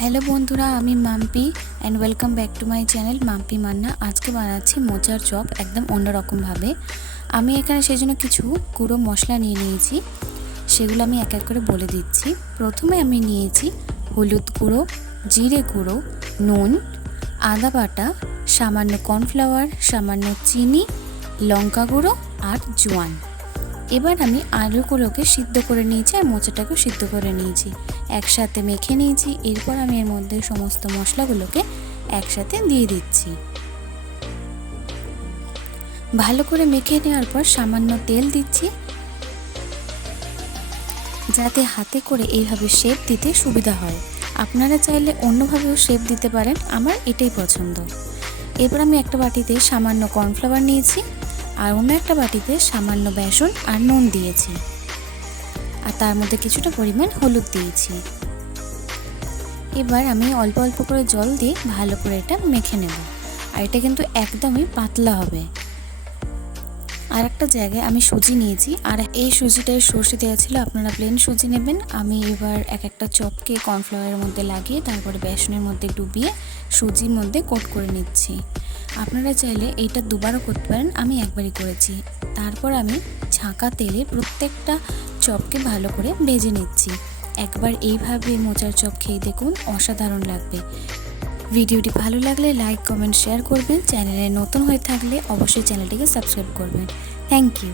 Hello বন্ধুরা, আমি Mampi and welcome back to my channel Mampi Manna. আজকে বানাচ্ছি মোচার চপ একদম অন্যরকমভাবে। আমি এখানে সেজন্য কিছু গুঁড়ো মশলা নিয়ে নিয়েছি, সেগুলো আমি এক এক করে বলে দিচ্ছি। প্রথমে আমি নিয়েছি হলুদ গুঁড়ো, জিরে গুঁড়ো, নুন, আদা বাটা, সামান্য কর্নফ্লাওয়ার, সামান্য চিনি, লঙ্কা গুঁড়ো আর জোয়ান। এবার আমি আলুগুলোকে সিদ্ধ করে নিয়েছি আর মোচাটাকেও সিদ্ধ করে নিয়েছি, একসাথে মেখে নিয়েছি। এরপর আমি এর মধ্যে সমস্ত মশলাগুলোকে একসাথে দিয়ে দিচ্ছি। ভালো করে মেখে নেওয়ার পর সামান্য তেল দিচ্ছি, যাতে হাতে করে এইভাবে শেপ দিতে সুবিধা হয়। আপনারা চাইলে অন্যভাবেও শেপ দিতে পারেন, আমার এটাই পছন্দ। এবার আমি একটা বাটিতে সামান্য কর্নফ্লাওয়ার নিয়েছি আর অন্য একটা বাটিতে সামান্য বেসন আর নুন দিয়েছি, আর তার মধ্যে কিছুটা পরিমাণ হলুদ দিয়েছি। এবার আমি অল্প অল্প করে জল দিয়ে ভালো করে এটা মেখে নেব, আর এটা কিন্তু একদমই পাতলা হবে। আর একটা জায়গায় আমি সুজি নিয়েছি, আর এই সুজিটায় সর্ষে দেওয়া ছিল, আপনারা প্লেন সুজি নেবেন। আমি এবার এক একটা চপকে কর্নফ্লাওয়ারের মধ্যে লাগিয়ে তারপরে বেসনের মধ্যে ডুবিয়ে সুজির মধ্যে কোট করে নিচ্ছি। আপনারা চাইলে এইটা দুবারও করতে পারেন, আমি একবারই করেছি। তারপর আমি ছাঁকা তেলে প্রত্যেকটা চপকে ভালো করে ভেজে নিচ্ছি। একবার এইভাবে মোচার চপ খেয়ে দেখুন, অসাধারণ লাগবে। ভিডিওটি ভালো লাগলে লাইক, কমেন্ট, শেয়ার করবেন। চ্যানেলে নতুন হয়ে থাকলে অবশ্যই চ্যানেলটিকে সাবস্ক্রাইব করবেন। Thank you.